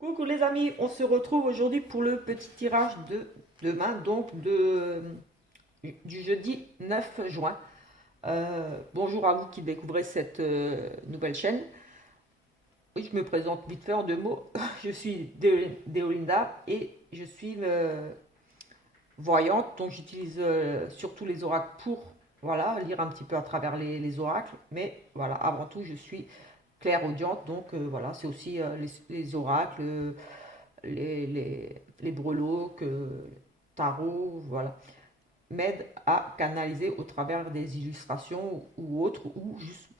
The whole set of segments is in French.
Coucou les amis, on se retrouve aujourd'hui pour le petit tirage de demain, du jeudi 9 juin. Bonjour à vous qui découvrez cette nouvelle chaîne. Oui, je me présente vite fait en deux mots. Je suis Deolinda et je suis voyante, donc j'utilise surtout les oracles pour voilà, lire un petit peu à travers les oracles. Mais voilà, avant tout, je suis clairaudiente, donc voilà, c'est aussi les oracles. Les breloques, tarot, voilà, m'aident à canaliser au travers des illustrations ou autres, ou juste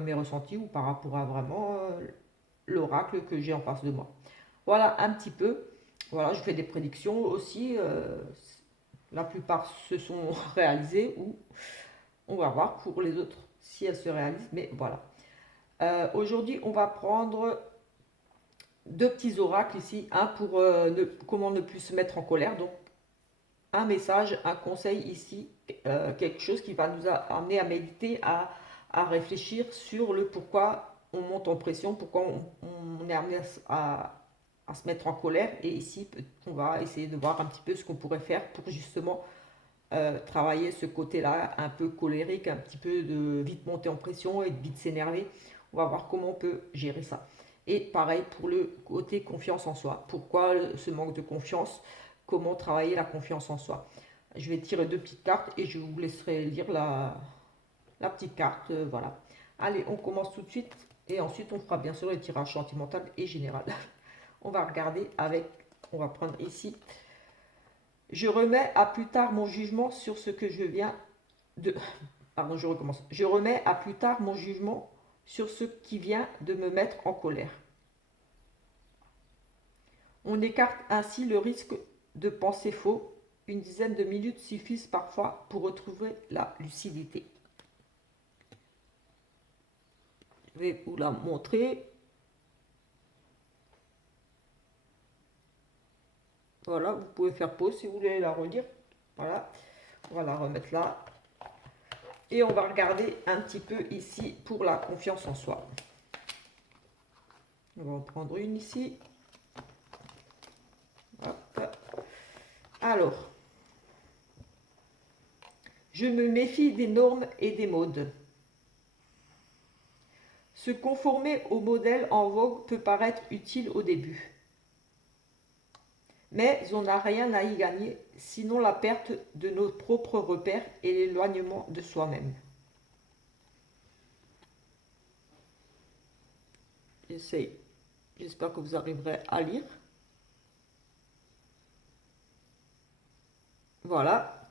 mes ressentis ou par rapport à vraiment l'oracle que j'ai en face de moi. Voilà un petit peu. Voilà, je fais des prédictions aussi. La plupart se sont réalisées ou on va voir pour les autres si elles se réalisent. Mais voilà. Aujourd'hui, on va prendre deux petits oracles ici. Un pour comment ne plus se mettre en colère. Donc, un message, un conseil ici, quelque chose qui va nous amener à méditer, à réfléchir sur le pourquoi on monte en pression, pourquoi on est amené à se mettre en colère. Et ici, on va essayer de voir un petit peu ce qu'on pourrait faire pour justement travailler ce côté-là, un peu colérique, un petit peu de vite monter en pression et de vite s'énerver. On va voir comment on peut gérer ça. Et pareil pour le côté confiance en soi. Pourquoi ce manque de confiance? Comment travailler la confiance en soi? Je vais tirer deux petites cartes et je vous laisserai lire la petite carte. Voilà. Allez, on commence tout de suite. Et ensuite, on fera bien sûr le tirage sentimental et général. On va regarder avec, on va prendre ici. Je remets à plus tard mon jugement sur ce que je viens de... Pardon, je recommence. Je remets à plus tard mon jugement sur ce qui vient de me mettre en colère. On écarte ainsi le risque de penser faux. Une dizaine de minutes suffisent parfois pour retrouver la lucidité. Je vais vous la montrer. Voilà, vous pouvez faire pause si vous voulez la relire. Voilà, on va la remettre là. Et on va regarder un petit peu ici pour la confiance en soi. On va en prendre une ici. Hop. Alors, je me méfie des normes et des modes. Se conformer au modèle en vogue peut paraître utile au début. Mais on n'a rien à y gagner, sinon la perte de nos propres repères et l'éloignement de soi-même. J'essaie. J'espère que vous arriverez à lire. Voilà.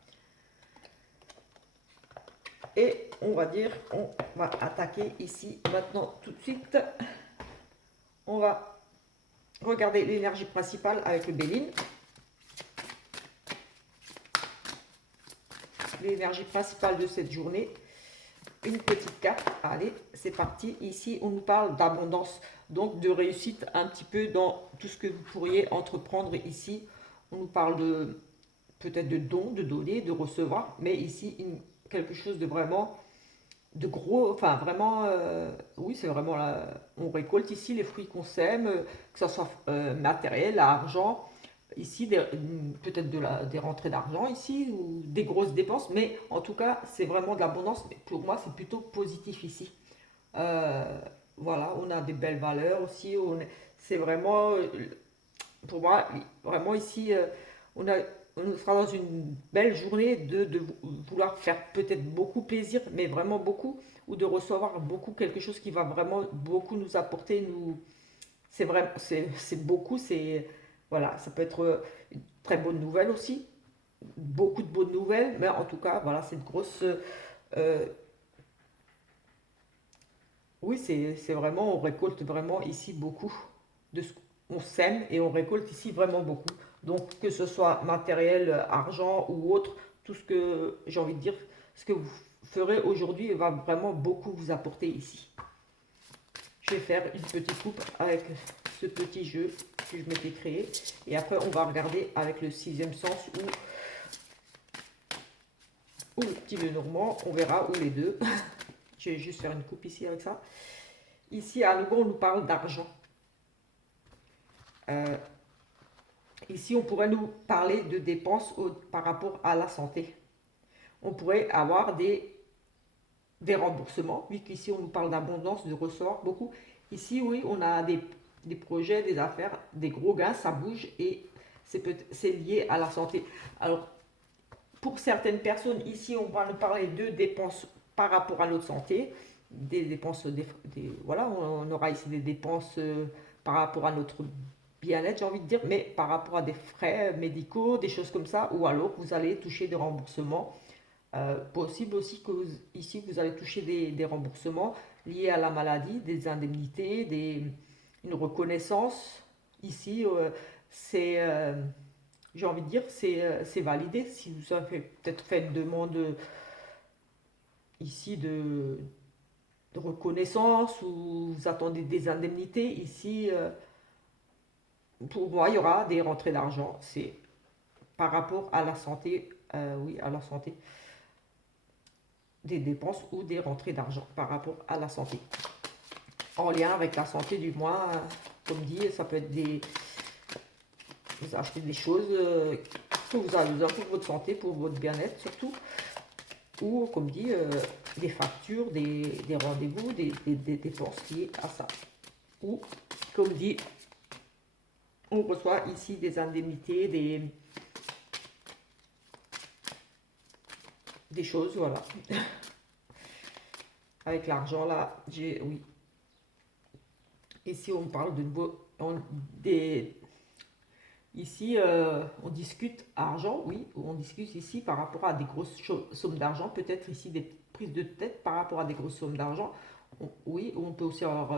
Et on va dire, on va attaquer ici maintenant tout de suite. On va regarder l'énergie principale avec le Béline. L'énergie principale de cette journée. Une petite carte. Allez, c'est parti. Ici, on nous parle d'abondance, donc de réussite un petit peu dans tout ce que vous pourriez entreprendre ici. On nous parle de peut-être de dons, de donner, de recevoir, mais ici, quelque chose de vraiment de gros, enfin vraiment, oui, c'est vraiment là, on récolte ici les fruits qu'on sème, que ce soit matériel, argent, ici peut-être des rentrées d'argent ici, ou des grosses dépenses, mais en tout cas, c'est vraiment de l'abondance, mais pour moi, c'est plutôt positif ici. Euh, voilà, on a des belles valeurs aussi, c'est vraiment, pour moi, vraiment ici, on a, on sera dans une belle journée de vouloir faire peut-être beaucoup plaisir, mais vraiment beaucoup, ou de recevoir beaucoup quelque chose qui va vraiment beaucoup nous apporter, nous, c'est vrai, c'est beaucoup, c'est, voilà, ça peut être une très bonne nouvelle aussi, beaucoup de bonnes nouvelles, mais en tout cas, voilà, c'est une grosse, euh, oui, c'est vraiment, on récolte vraiment ici beaucoup de ce qu'on sème et on récolte ici vraiment beaucoup. Donc, que ce soit matériel, argent ou autre, tout ce que j'ai envie de dire, ce que vous ferez aujourd'hui va vraiment beaucoup vous apporter ici. Je vais faire une petite coupe avec ce petit jeu que je m'étais créé. Et après, on va regarder avec le sixième sens ou le petit Lenormand. On verra, ou les deux. Je vais juste faire une coupe ici avec ça. Ici, à nouveau, on nous parle d'argent. Euh, Ici, on pourrait nous parler de dépenses par rapport à la santé. On pourrait avoir des remboursements, vu qu'ici, on nous parle d'abondance, de ressort, beaucoup. Ici, oui, on a des projets, des affaires, des gros gains, ça bouge et c'est lié à la santé. Alors, pour certaines personnes, ici, on va nous parler de dépenses par rapport à notre santé, des dépenses, voilà, on aura ici des dépenses par rapport à notre bien-être, j'ai envie de dire, mais par rapport à des frais médicaux, des choses comme ça, ou alors vous allez toucher des remboursements. Possible aussi que ici, vous allez toucher des remboursements liés à la maladie, des indemnités, une reconnaissance. Ici, c'est j'ai envie de dire, c'est validé. Si vous avez peut-être fait une demande ici de reconnaissance ou vous attendez des indemnités, ici, pour moi, il y aura des rentrées d'argent. C'est par rapport à la santé, oui, à la santé, des dépenses ou des rentrées d'argent par rapport à la santé. En lien avec la santé, du moins, comme dit, ça peut être vous achetez des choses que vous avez besoin pour votre santé, pour votre bien-être surtout. Ou, comme dit, des factures, des rendez-vous, des dépenses liées à ça. Ou, comme dit, on reçoit ici des indemnités, des choses, voilà. Avec l'argent, là, oui. Ici, on parle de nouveau, ici, on discute argent, oui, on discute ici par rapport à des grosses sommes d'argent, peut-être ici des prises de tête par rapport à des grosses sommes d'argent. Oui, on peut aussi avoir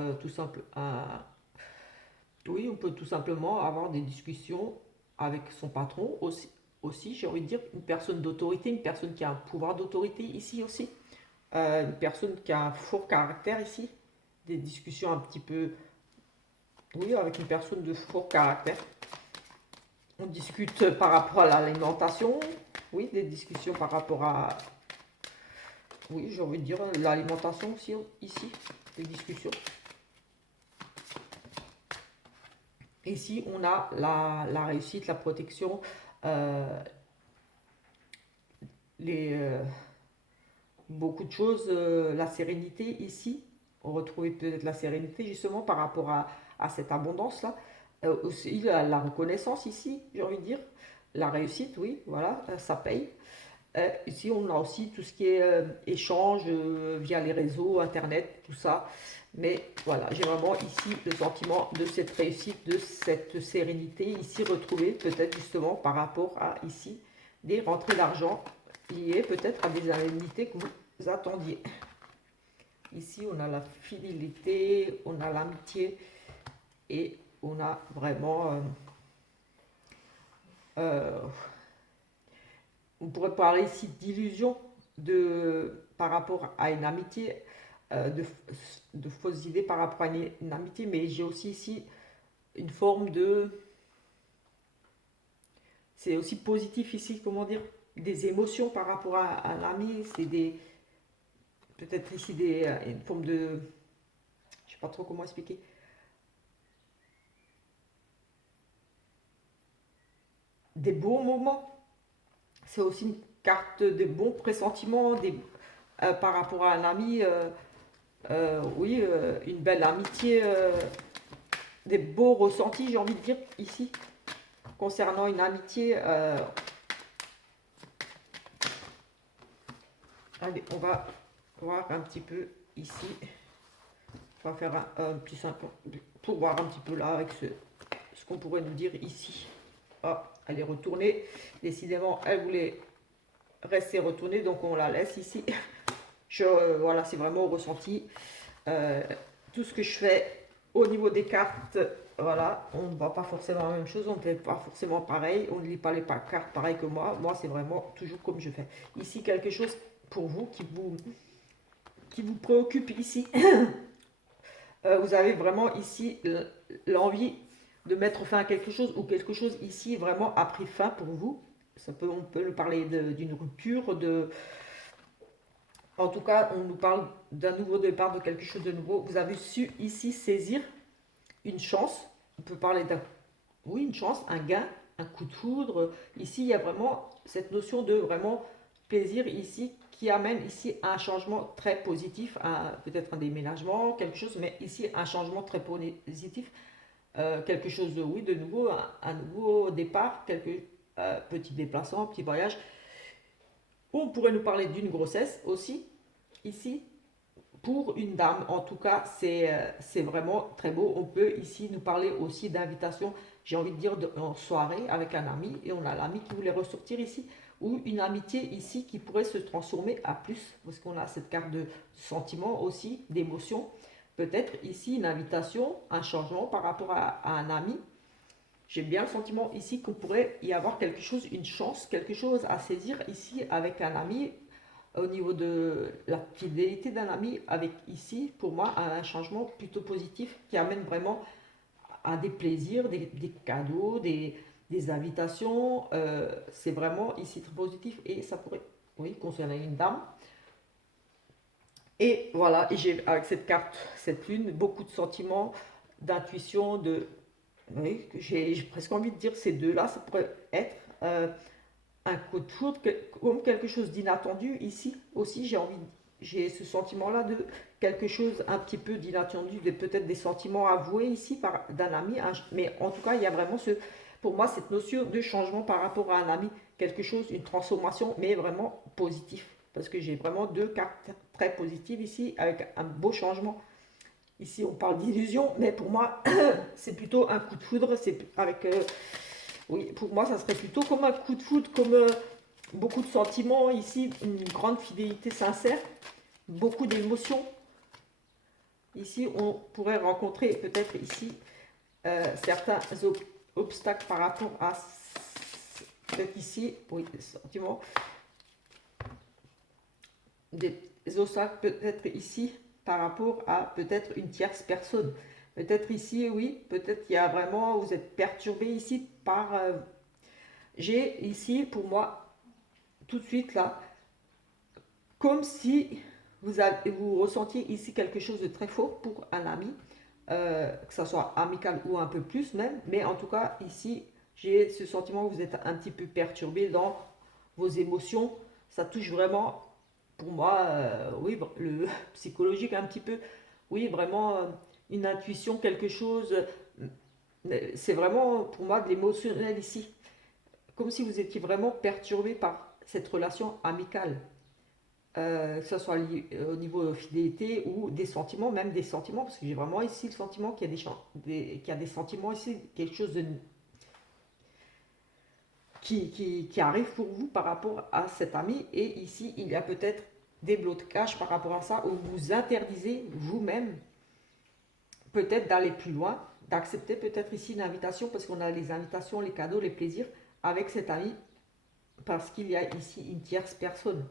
oui, on peut tout simplement avoir des discussions avec son patron aussi, j'ai envie de dire, une personne d'autorité, une personne qui a un pouvoir d'autorité ici aussi, une personne qui a un fort caractère ici, des discussions un petit peu, oui, avec une personne de fort caractère. On discute par rapport à l'alimentation, oui, des discussions par rapport à, oui, j'ai envie de dire l'alimentation aussi ici, des discussions. Ici, on a la réussite, la protection, euh, les, beaucoup de choses, la sérénité ici. On retrouvait peut-être la sérénité justement par rapport à cette abondance-là. Aussi la reconnaissance ici, j'ai envie de dire. La réussite, oui, voilà, ça paye. Ici, on a aussi tout ce qui est échange via les réseaux, Internet, tout ça. Mais voilà, j'ai vraiment ici le sentiment de cette réussite, de cette sérénité ici retrouvée, peut-être justement par rapport à ici des rentrées d'argent liées peut-être à des indemnités que vous attendiez. Ici, on a la fidélité, on a l'amitié et on a vraiment euh, on pourrait parler ici d'illusion par rapport à une amitié, de fausses idées par rapport à une amitié, mais j'ai aussi ici une forme c'est aussi positif ici, comment dire, des émotions par rapport à un ami, c'est peut-être ici une forme je sais pas trop comment expliquer, des bons moments. C'est aussi une carte de bons pressentiments par rapport à un ami. Oui, une belle amitié, des beaux ressentis, j'ai envie de dire, ici, concernant une amitié. Allez, on va voir un petit peu ici. On va faire un petit simple pour voir un petit peu là avec ce qu'on pourrait nous dire ici. Ah, elle est retournée. Décidément, elle voulait rester retournée, donc on la laisse ici. Voilà, c'est vraiment au ressenti. Euh, Tout ce que je fais au niveau des cartes, voilà, on ne voit pas forcément la même chose, on ne fait pas forcément pareil, on ne lit pas les cartes pareil que moi. Moi, c'est vraiment toujours comme je fais. Ici, quelque chose pour vous qui vous préoccupe ici. Vous avez vraiment ici l'envie de mettre fin à quelque chose ou quelque chose ici vraiment a pris fin pour vous. On peut le parler d'une rupture, en tout cas, on nous parle d'un nouveau départ, de quelque chose de nouveau. Vous avez su ici saisir une chance. On peut parler oui, une chance, un gain, un coup de foudre. Ici, il y a vraiment cette notion de vraiment plaisir ici qui amène ici un changement très positif, peut-être un déménagement, quelque chose, mais ici un changement très positif, quelque chose de oui, de nouveau, un nouveau départ, quelques petits déplacements, petits voyages. On pourrait nous parler d'une grossesse aussi ici. Pour une dame, en tout cas, c'est vraiment très beau. On peut ici nous parler aussi d'invitation, j'ai envie de dire, en soirée avec un ami, et on a l'ami qui voulait ressortir ici, ou une amitié ici qui pourrait se transformer à plus, parce qu'on a cette carte de sentiment aussi, d'émotion. Peut-être ici une invitation, un changement par rapport à un ami. J'ai bien le sentiment ici qu'on pourrait y avoir quelque chose, une chance, quelque chose à saisir ici avec un ami, au niveau de la fidélité d'un ami avec ici, pour moi, un changement plutôt positif qui amène vraiment à des plaisirs, des cadeaux, des invitations. C'est vraiment ici très positif et ça pourrait, oui, concerner une dame. Et voilà, et j'ai avec cette carte, cette lune, beaucoup de sentiments, d'intuition, oui, j'ai presque envie de dire ces deux-là, ça pourrait être un coup de foudre, comme quelque chose d'inattendu ici aussi. J'ai ce sentiment-là de quelque chose un petit peu d'inattendu, peut-être des sentiments avoués ici par d'un ami. Mais en tout cas, il y a vraiment pour moi cette notion de changement par rapport à un ami, quelque chose, une transformation, mais vraiment positif. Parce que j'ai vraiment deux cartes très positives ici, avec un beau changement. Ici, on parle d'illusion, mais pour moi, c'est plutôt un coup de foudre. C'est avec oui, pour moi, ça serait plutôt comme un coup de foudre, comme beaucoup de sentiments ici, une grande fidélité sincère, beaucoup d'émotions. Ici, on pourrait rencontrer peut-être ici certains obstacles par rapport à peut-être ici, oui, des sentiments, des obstacles peut-être ici par rapport à peut-être une tierce personne. Peut-être ici, oui, peut-être il y a vraiment, vous êtes perturbé ici par... j'ai ici pour moi tout de suite là comme si vous ressentiez ici quelque chose de très fort pour un ami, que ce soit amical ou un peu plus même, mais en tout cas ici j'ai ce sentiment que vous êtes un petit peu perturbé dans vos émotions. Ça touche vraiment, pour moi, oui, le psychologique un petit peu, oui, vraiment une intuition, quelque chose. C'est vraiment pour moi de l'émotionnel ici, comme si vous étiez vraiment perturbé par cette relation amicale, que ce soit au niveau fidélité ou des sentiments, même des sentiments, parce que j'ai vraiment ici le sentiment qu'il y a qu'il y a des sentiments ici, quelque chose qui arrive pour vous par rapport à cet ami, et ici il y a peut-être des blocages par rapport à ça, où vous interdisez vous-même peut-être d'aller plus loin, d'accepter peut-être ici une invitation, parce qu'on a les invitations, les cadeaux, les plaisirs avec cet ami, parce qu'il y a ici une tierce personne.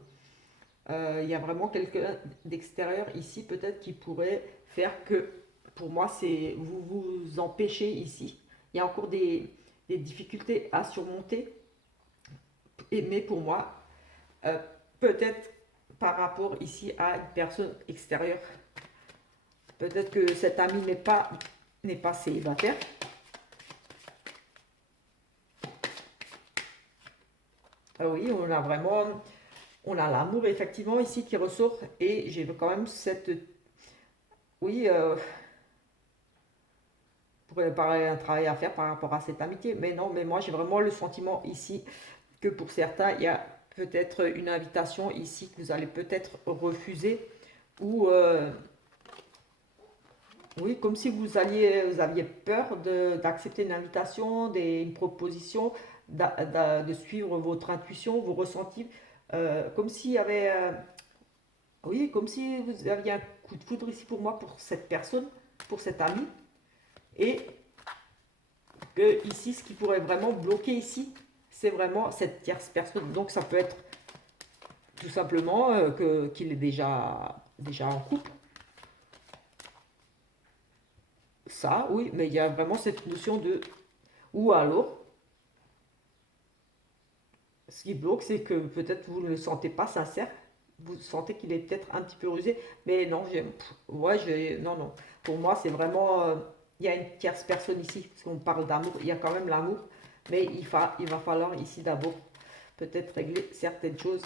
Il y a vraiment quelqu'un d'extérieur ici peut-être qui pourrait faire que, pour moi, c'est vous vous empêchez ici. Il y a encore des difficultés à surmonter, mais pour moi, euh, peut-être par rapport ici à une personne extérieure, peut-être que cet ami n'est pas célibataire. Oui, on a l'amour effectivement ici qui ressort, et j'ai quand même oui, pourrait parler un travail à faire par rapport à cette amitié. Mais non, mais moi j'ai vraiment le sentiment ici que pour certains, il y a peut-être une invitation ici que vous allez peut-être refuser, ou oui, comme si vous aviez peur d'accepter une invitation, une proposition, de suivre votre intuition, vos ressentis, comme s'il y avait, oui, comme si vous aviez un coup de foudre ici pour moi, pour cette personne, pour cet ami, et que ici, ce qui pourrait vraiment bloquer ici, c'est vraiment cette tierce personne. Donc ça peut être tout simplement qu'il est déjà en couple. Ça, oui, mais il y a vraiment cette notion de... Ou alors, ce qui bloque, c'est que peut-être vous ne le sentez pas sincère. Vous sentez qu'il est peut-être un petit peu rusé. Mais non, ouais, non, non. Pour moi, c'est vraiment... il y a une tierce personne ici, parce qu'on parle d'amour, il y a quand même l'amour, mais il va falloir ici d'abord peut-être régler certaines choses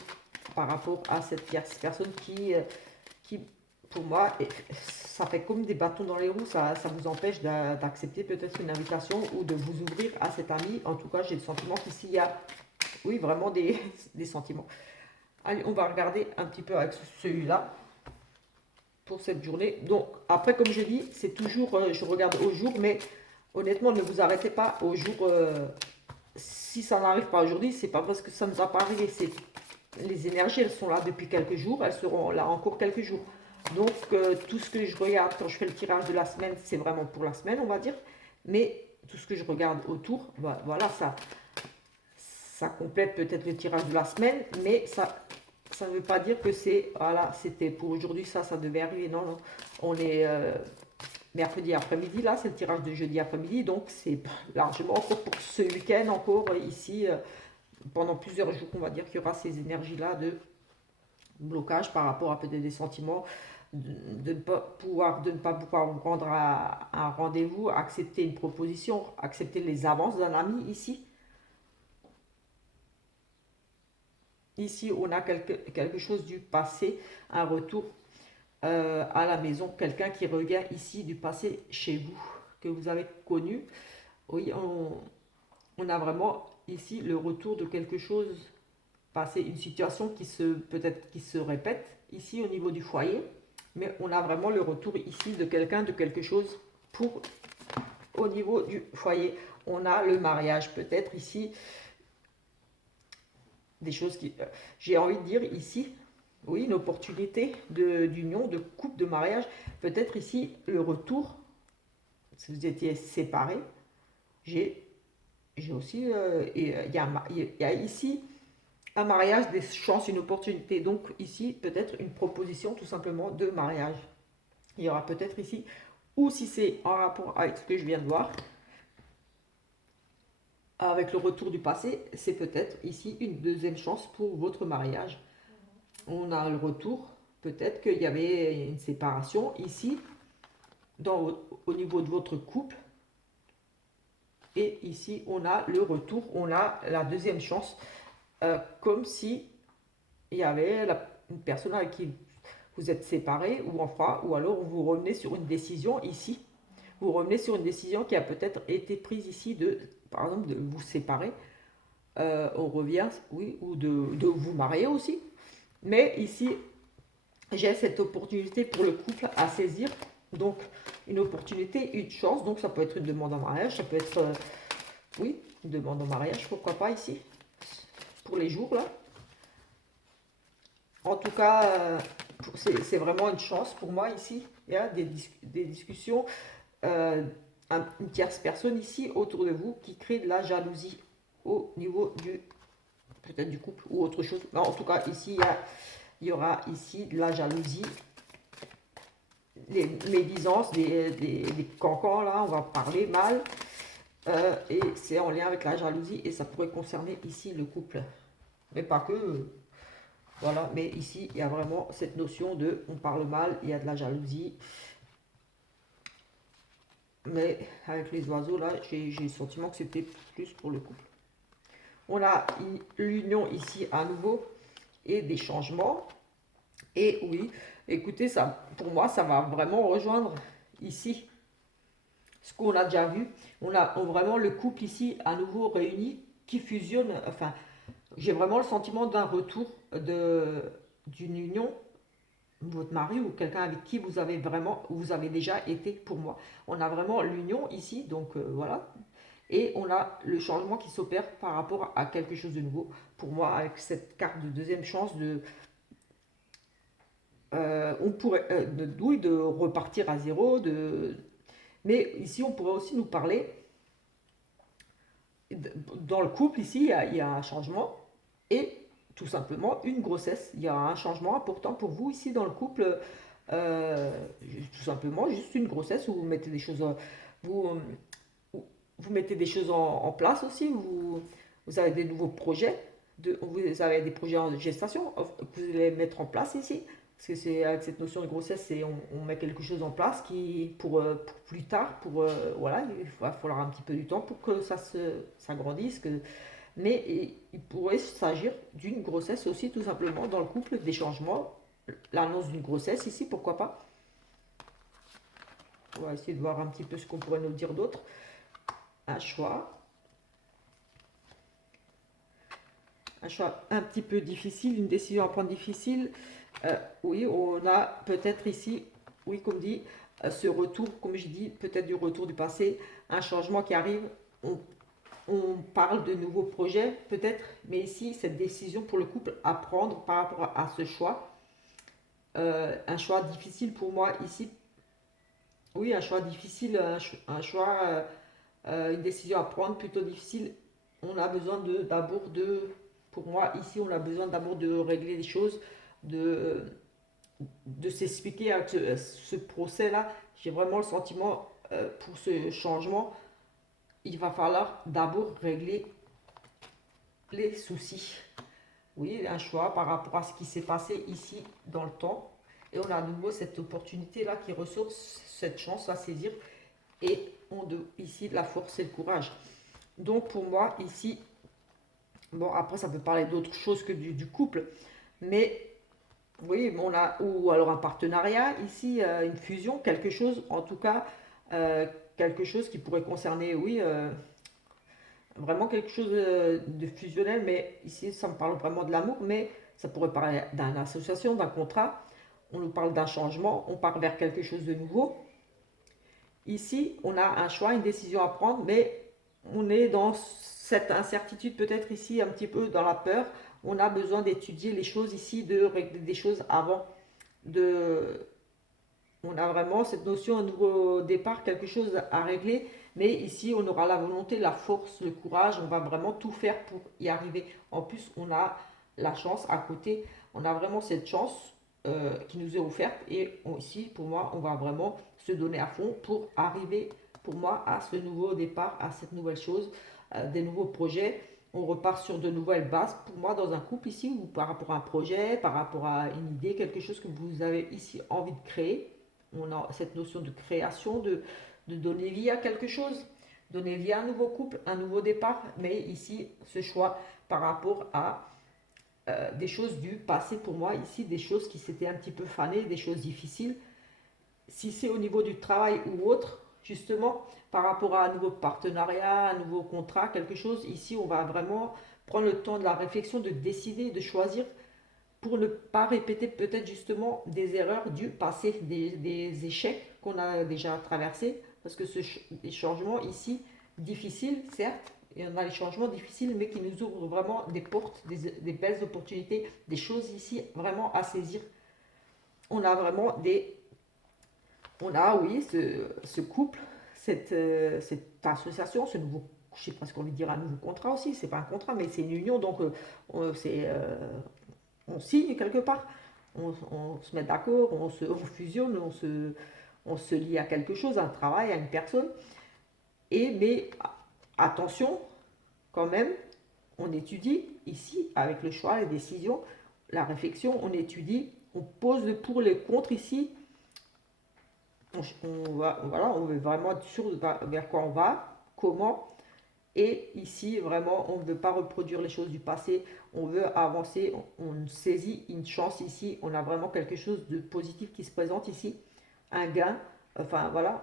par rapport à cette tierce personne qui pour moi, ça fait comme des bâtons dans les roues, ça vous empêche d'accepter peut-être une invitation ou de vous ouvrir à cet ami. En tout cas, j'ai le sentiment qu'ici, il y a, oui, vraiment des sentiments. Allez, on va regarder un petit peu avec celui-là pour cette journée. Donc, après, comme j'ai dit, c'est toujours, je regarde au jour, mais honnêtement, ne vous arrêtez pas au jour. Si ça n'arrive pas aujourd'hui, c'est pas parce que ça ne nous a pas arrivé. Les énergies, elles sont là depuis quelques jours, elles seront là encore quelques jours. Donc, tout ce que je regarde quand je fais le tirage de la semaine, c'est vraiment pour la semaine, on va dire. Mais tout ce que je regarde autour, bah, voilà, ça complète peut-être le tirage de la semaine, mais ça ne veut pas dire que c'est, voilà, c'était pour aujourd'hui, ça devait arriver. Non, non. On est mercredi après-midi, là, c'est le tirage de jeudi après-midi, donc c'est largement encore pour ce week-end, encore ici, pendant plusieurs jours, on va dire qu'il y aura ces énergies-là de blocage par rapport à peut-être des sentiments, de ne pas pouvoir vous rendre à un rendez-vous, accepter une proposition, accepter les avances d'un ami ici. Ici, on a quelque chose du passé, un retour à la maison, quelqu'un qui revient ici du passé chez vous, que vous avez connu. Oui, on a vraiment ici le retour de quelque chose passé, une situation qui peut-être qui se répète ici au niveau du foyer, mais on a vraiment le retour ici de quelqu'un, de quelque chose pour au niveau du foyer. On a le mariage peut-être ici, des choses qui, j'ai envie de dire ici, oui, une opportunité d'union, de couple, de mariage. Peut-être ici le retour, si vous étiez séparés, j'ai aussi, il y a ici un mariage, des chances, une opportunité. Donc ici, peut-être une proposition tout simplement de mariage. Il y aura peut-être ici, ou si c'est en rapport avec ce que je viens de voir, avec le retour du passé, c'est peut-être ici une deuxième chance pour votre mariage. On a le retour, peut-être qu'il y avait une séparation ici, au niveau de votre couple. Et ici, on a le retour, on a la deuxième chance, comme si il y avait une personne avec qui vous êtes séparés, ou enfin, ou alors vous revenez sur une décision ici. Vous revenez sur une décision qui a peut-être été prise ici par exemple, de vous séparer. On revient, oui, ou de vous marier aussi. Mais ici, j'ai cette opportunité pour le couple à saisir. Donc, une opportunité, une chance. Donc, ça peut être une demande en mariage, ça peut être, oui, une demande en mariage, pourquoi pas ici, pour les jours là. En tout cas, c'est vraiment une chance pour moi ici. Il y a des discussions, euh, une tierce personne ici autour de vous qui crée de la jalousie au niveau peut-être du couple ou autre chose. Mais en tout cas, ici, il y aura ici de la jalousie, des médisances, des cancans là, on va parler mal. Et c'est en lien avec la jalousie et ça pourrait concerner ici le couple. Mais pas que. Voilà, mais ici, il y a vraiment cette notion de on parle mal, il y a de la jalousie. Mais avec les oiseaux, là, j'ai le sentiment que c'était plus pour le couple. On a l'union ici à nouveau et des changements. Et oui, écoutez, ça, pour moi, ça va vraiment rejoindre ici ce qu'on a déjà vu. On vraiment le couple ici à nouveau réuni qui fusionne. Enfin, j'ai vraiment le sentiment d'un retour d'une union, votre mari ou quelqu'un avec qui vous avez déjà été pour moi. On a vraiment l'union ici, donc voilà. Et on a le changement qui s'opère par rapport à quelque chose de nouveau. Pour moi, avec cette carte de deuxième chance, on pourrait, oui, de repartir à zéro, mais ici on pourrait aussi nous parler, dans le couple ici, il y a un changement et tout simplement une grossesse. Il y a un changement important pour vous ici dans le couple, tout simplement juste une grossesse où vous mettez des choses, vous, vous mettez des choses en place aussi, vous avez des nouveaux projets, vous avez des projets en gestation que vous allez mettre en place ici. Parce que c'est avec cette notion de grossesse, on met quelque chose en place qui pour plus tard, voilà, il va falloir un petit peu du temps pour que ça grandisse. Mais il pourrait s'agir d'une grossesse aussi, tout simplement, dans le couple, des changements. L'annonce d'une grossesse ici, pourquoi pas. On va essayer de voir un petit peu ce qu'on pourrait nous dire d'autre. Un choix. Un choix un petit peu difficile, une décision à prendre difficile. Oui, on a peut-être ici, oui, comme dit, ce retour, comme je dis, peut-être du retour du passé, un changement qui arrive. On, on parle de nouveaux projets, peut-être, mais ici, cette décision pour le couple à prendre par rapport à ce choix, un choix difficile pour moi ici. Oui, un choix difficile, un choix, une décision à prendre plutôt difficile. On a besoin d'abord pour moi ici, on a besoin d'abord de régler les choses, de, de s'expliquer avec ce procès-là. J'ai vraiment le sentiment pour ce changement, il va falloir d'abord régler les soucis. Oui, un choix par rapport à ce qui s'est passé ici dans le temps. Et on a à nouveau cette opportunité-là qui ressort, cette chance à saisir. Et ici, la force et le courage. Donc pour moi, ici, bon, après, ça peut parler d'autre chose que du couple. Mais oui, on a, ou alors un partenariat, ici, une fusion, quelque chose, en tout cas, euh, quelque chose qui pourrait concerner, oui, vraiment quelque chose de fusionnel, mais ici, ça me parle vraiment de l'amour, mais ça pourrait parler d'une association, d'un contrat. On nous parle d'un changement, on part vers quelque chose de nouveau. Ici, on a un choix, une décision à prendre, mais on est dans cette incertitude, peut-être ici un petit peu dans la peur. On a besoin d'étudier les choses ici, de régler des choses avant de, on a vraiment cette notion, un nouveau départ, quelque chose à régler, mais ici on aura la volonté, la force, le courage, on va vraiment tout faire pour y arriver. En plus, on a la chance à côté, on a vraiment cette chance qui nous est offerte et ici, pour moi, on va vraiment se donner à fond pour arriver, pour moi, à ce nouveau départ, à cette nouvelle chose, des nouveaux projets. On repart sur de nouvelles bases. Pour moi, dans un couple ici, ou par rapport à un projet, par rapport à une idée, quelque chose que vous avez ici envie de créer, on a cette notion de création, de donner vie à quelque chose, donner vie à un nouveau couple, un nouveau départ, mais ici, ce choix par rapport à des choses du passé pour moi, ici, des choses qui s'étaient un petit peu fanées, des choses difficiles. Si c'est au niveau du travail ou autre, justement, par rapport à un nouveau partenariat, un nouveau contrat, quelque chose, ici, on va vraiment prendre le temps de la réflexion, de décider, de choisir pour ne pas répéter peut-être justement des erreurs du passé, des échecs qu'on a déjà traversés, parce que les changements ici, difficiles, certes, il y en a les changements difficiles, mais qui nous ouvrent vraiment des portes, des belles opportunités, des choses ici vraiment à saisir. On a vraiment on a, oui, ce couple, cette association, ce nouveau, je sais pas ce qu'on veut dire, un nouveau contrat aussi, c'est pas un contrat, mais c'est une union, donc on signe quelque part, on se met d'accord, on fusionne, on se lie à quelque chose, à un travail, à une personne. Mais attention, quand même, on étudie ici, avec le choix, les décisions, la réflexion, on étudie, on pose le pour et le contre ici. Voilà, on veut vraiment être sûr vers quoi on va, comment. Et ici, vraiment, on ne veut pas reproduire les choses du passé, on veut avancer, on saisit une chance ici, on a vraiment quelque chose de positif qui se présente ici, un gain, enfin voilà,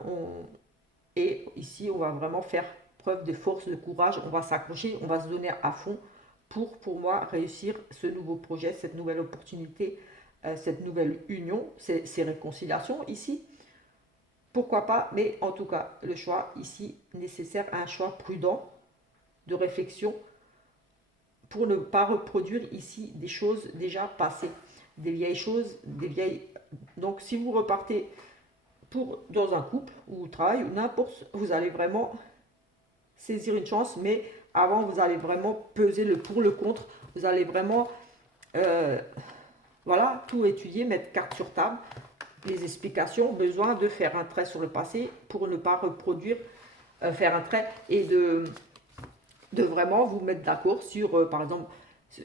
et ici, on va vraiment faire preuve de force, de courage, on va s'accrocher, on va se donner à fond pour moi, réussir ce nouveau projet, cette nouvelle opportunité, cette nouvelle union, ces réconciliations ici. Pourquoi pas, mais en tout cas, le choix ici nécessaire, un choix prudent, de réflexion pour ne pas reproduire ici des choses déjà passées, des vieilles choses, des vieilles. Donc, si vous repartez dans un couple ou au travail ou n'importe, vous allez vraiment saisir une chance, mais avant, vous allez vraiment peser le pour, le contre. Vous allez vraiment, euh, voilà, tout étudier, mettre carte sur table, les explications, besoin de faire un trait sur le passé pour ne pas reproduire, faire un trait et de vraiment vous mettre d'accord sur, par exemple,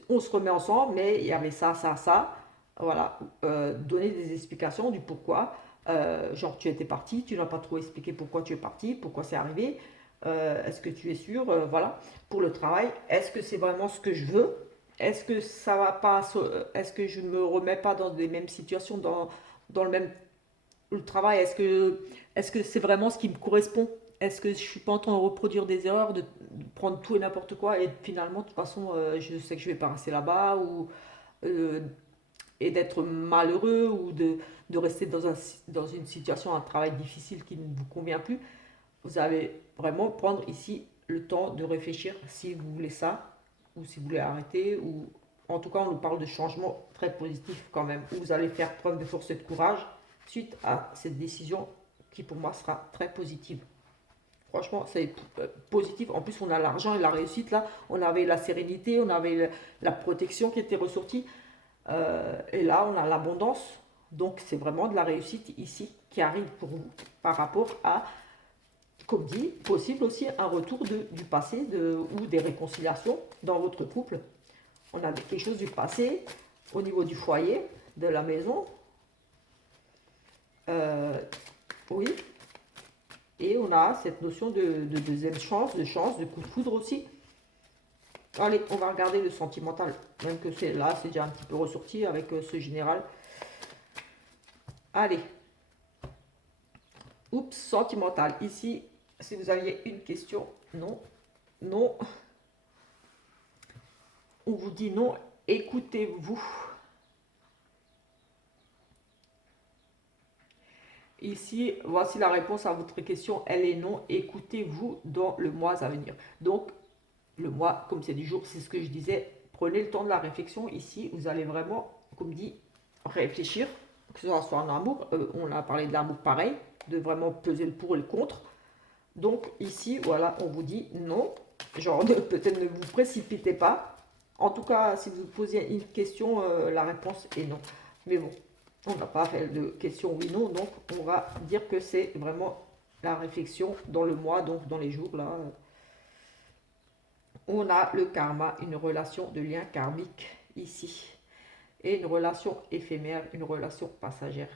on se remet ensemble, mais il y avait ça, ça, ça. voilà, donner des explications du pourquoi. Genre, tu étais parti, tu n'as pas trop expliqué pourquoi tu es parti, pourquoi c'est arrivé. Est-ce que tu es sûr? Voilà. Pour le travail, est-ce que c'est vraiment ce que je veux? Est-ce que ça va pas, est-ce que je ne me remets pas dans les mêmes situations, dans le travail? Est-ce que c'est vraiment ce qui me correspond? Est-ce que je suis pas en train de reproduire des erreurs, de prendre tout et n'importe quoi et finalement, de toute façon, je sais que je vais pas rester là-bas ou euh, et d'être malheureux ou de rester dans une situation, un travail difficile qui ne vous convient plus. Vous allez vraiment prendre ici le temps de réfléchir si vous voulez ça ou si vous voulez arrêter ou en tout cas on nous parle de changement très positif quand même où vous allez faire preuve de force et de courage suite à cette décision qui pour moi sera très positive. Franchement, c'est positif. En plus, on a l'argent et la réussite là. On avait la sérénité, on avait la protection qui était ressortie. Et là, on a l'abondance. Donc, c'est vraiment de la réussite ici qui arrive pour vous par rapport à, comme dit, possible aussi un retour du passé ou des réconciliations dans votre couple. On a quelque chose du passé au niveau du foyer, de la maison. Euh, oui. Et on a cette notion de deuxième chance, de coup de foudre aussi. Allez, on va regarder le sentimental. Même que c'est là, c'est déjà un petit peu ressorti avec ce général. Allez, oups, sentimental. Ici, si vous aviez une question, non, non, on vous dit non, écoutez-vous. Ici, voici la réponse à votre question, elle est non, écoutez-vous dans le mois à venir. Donc, le mois, comme c'est du jour, c'est ce que je disais, prenez le temps de la réflexion. Ici, vous allez vraiment, comme dit, réfléchir, que ce soit en amour, on a parlé de l'amour pareil, de vraiment peser le pour et le contre. Donc ici, voilà, on vous dit non, genre peut-être ne vous précipitez pas. En tout cas, si vous posez une question, la réponse est non. Mais bon, on n'a pas fait de question oui-non, donc on va dire que c'est vraiment la réflexion dans le mois, donc dans les jours là. On a le karma, une relation de lien karmique ici. Et une relation éphémère, une relation passagère.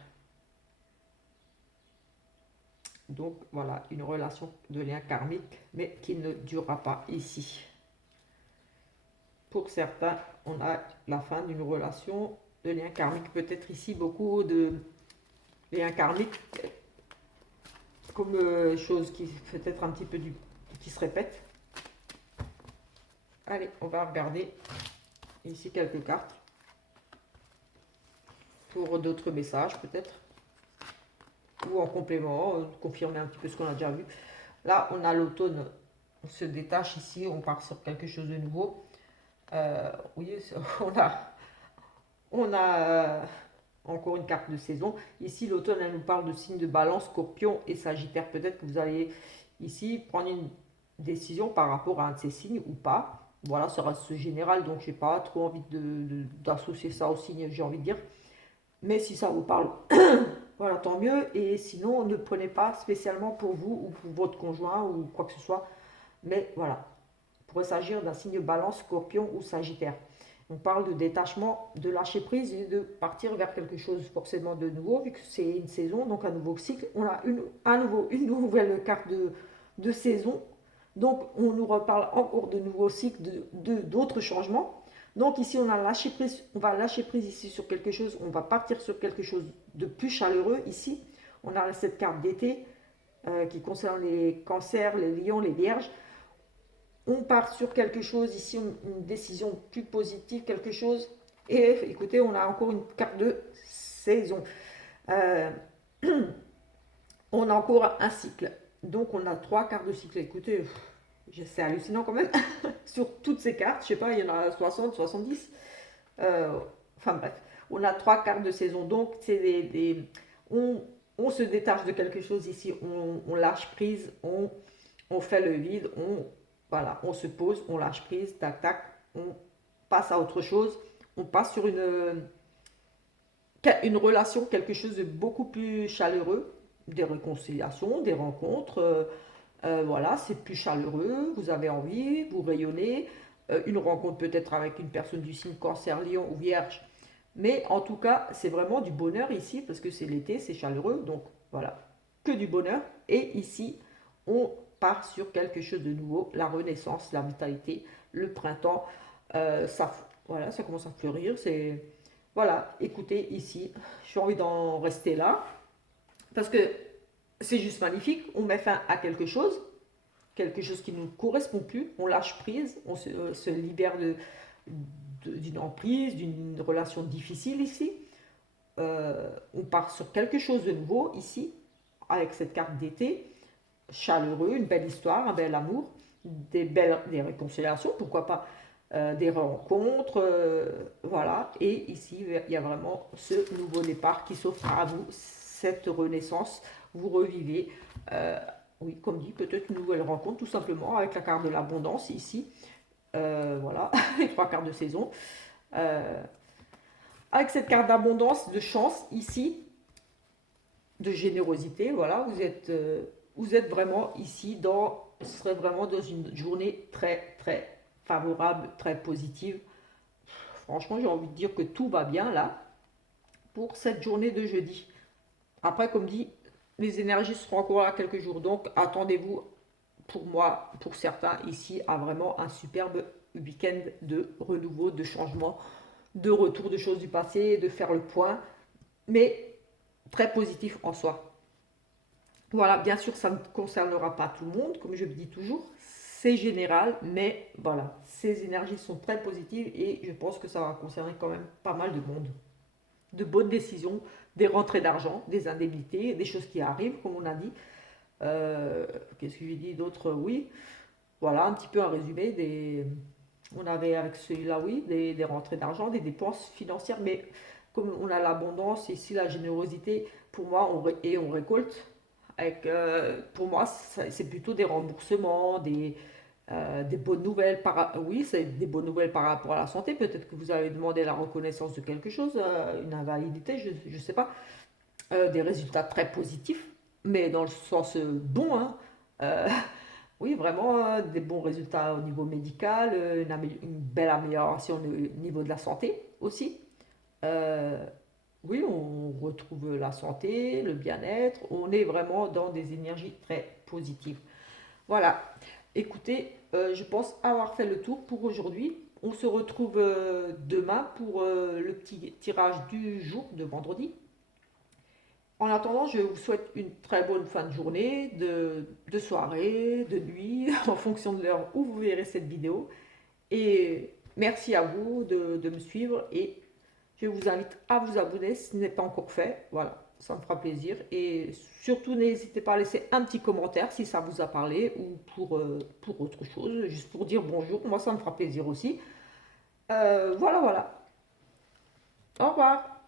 Donc voilà, une relation de lien karmique, mais qui ne durera pas ici. Pour certains, on a la fin d'une relation de lien karmique. Peut-être ici beaucoup de liens karmiques comme chose qui peut-être un petit peu qui se répète. Allez, on va regarder ici quelques cartes pour d'autres messages peut-être ou en complément, confirmer un petit peu ce qu'on a déjà vu. Là, on a l'automne, on se détache ici, on part sur quelque chose de nouveau. Oui, on a encore une carte de saison. Ici, l'automne, elle nous parle de signes de balance, scorpion et sagittaire. Peut-être que vous allez ici prendre une décision par rapport à un de ces signes ou pas. Voilà, ça reste général, donc j'ai pas trop envie d'associer ça au signe, j'ai envie de dire. Mais si ça vous parle, voilà, tant mieux. Et sinon, ne prenez pas spécialement pour vous ou pour votre conjoint ou quoi que ce soit. Mais voilà, il pourrait s'agir d'un signe balance, scorpion ou sagittaire. On parle de détachement, de lâcher prise et de partir vers quelque chose forcément de nouveau, vu que c'est une saison, donc un nouveau cycle. On a une nouvelle carte de saison. Donc on nous reparle encore de nouveaux cycles, d'autres changements. Donc ici on a lâché prise, on va lâcher prise ici sur quelque chose, on va partir sur quelque chose de plus chaleureux ici. On a cette carte d'été qui concerne les cancers, les lions, les vierges. On part sur quelque chose, ici une décision plus positive, quelque chose. Et écoutez, on a encore une carte de saison. Euh, on a encore un cycle. Donc on a trois cartes de cycle. Écoutez, c'est hallucinant quand même. Sur toutes ces cartes, je sais pas, il y en a 60, 70. Enfin bref, on a trois cartes de saison. Donc c'est on se détache de quelque chose ici, on lâche prise, on fait le vide, voilà, on se pose, on lâche prise, tac tac, on passe à autre chose, on passe sur une relation, quelque chose de beaucoup plus chaleureux, des réconciliations, des rencontres, voilà, c'est plus chaleureux, vous avez envie, vous rayonnez, une rencontre peut-être avec une personne du signe cancer, lion ou vierge, Mais en tout cas, c'est vraiment du bonheur ici parce que c'est l'été, c'est chaleureux. Donc voilà, que du bonheur. Et ici, on part sur quelque chose de nouveau, la renaissance, la vitalité, le printemps. Ça, voilà, ça commence à fleurir. C'est voilà, écoutez, ici, j'ai envie d'en rester là parce que c'est juste magnifique. On met fin à quelque chose qui ne nous correspond plus. On lâche prise, on se libère d'une emprise, d'une relation difficile ici. On part sur quelque chose de nouveau ici, avec cette carte d'été, chaleureux, une belle histoire, un bel amour, des réconciliations, pourquoi pas des rencontres, voilà. Et ici, il y a vraiment ce nouveau départ qui s'offre à vous, cette renaissance. Vous revivez, euh, oui, comme dit, peut-être une nouvelle rencontre, tout simplement, avec la carte de l'abondance ici. Voilà, les trois cartes de saison. Euh, avec cette carte d'abondance, de chance ici, de générosité, voilà, vous êtes vraiment ici ce serait vraiment dans une journée très très favorable, très positive. Franchement, j'ai envie de dire que tout va bien là pour cette journée de jeudi. Après, comme dit, les énergies seront encore là quelques jours, donc attendez-vous pour moi, pour certains ici, à vraiment un superbe week-end de renouveau, de changement, de retour de choses du passé, de faire le point, mais très positif en soi. Voilà, bien sûr, ça ne concernera pas tout le monde, comme je le dis toujours, c'est général, mais voilà, ces énergies sont très positives et je pense que ça va concerner quand même pas mal de monde. De bonnes décisions, des rentrées d'argent, des indemnités, des choses qui arrivent, comme on a dit. Qu'est-ce que j'ai dit d'autre? Oui, voilà, un petit peu un résumé on avait avec celui-là, oui, des rentrées d'argent, des dépenses financières, mais comme on a l'abondance, ici la générosité, pour moi, on récolte. Pour moi, c'est plutôt des remboursements, des bonnes nouvelles. Oui, c'est des bonnes nouvelles par rapport à la santé. Peut-être que vous avez demandé la reconnaissance de quelque chose, une invalidité, je ne sais pas. Des résultats très positifs, mais dans le sens bon, hein. Euh, oui, vraiment, des bons résultats au niveau médical, une belle amélioration au niveau de la santé aussi. Euh, oui, on retrouve la santé, le bien-être. On est vraiment dans des énergies très positives. Voilà. Écoutez, je pense avoir fait le tour pour aujourd'hui. On se retrouve demain pour le petit tirage du jour de vendredi. En attendant, je vous souhaite une très bonne fin de journée, de soirée, de nuit, en fonction de l'heure où vous verrez cette vidéo. Et merci à vous de me suivre et je vous invite à vous abonner si ce n'est pas encore fait. Voilà, ça me fera plaisir. Et surtout, n'hésitez pas à laisser un petit commentaire si ça vous a parlé ou pour autre chose, juste pour dire bonjour. Moi, ça me fera plaisir aussi. Voilà, voilà. Au revoir.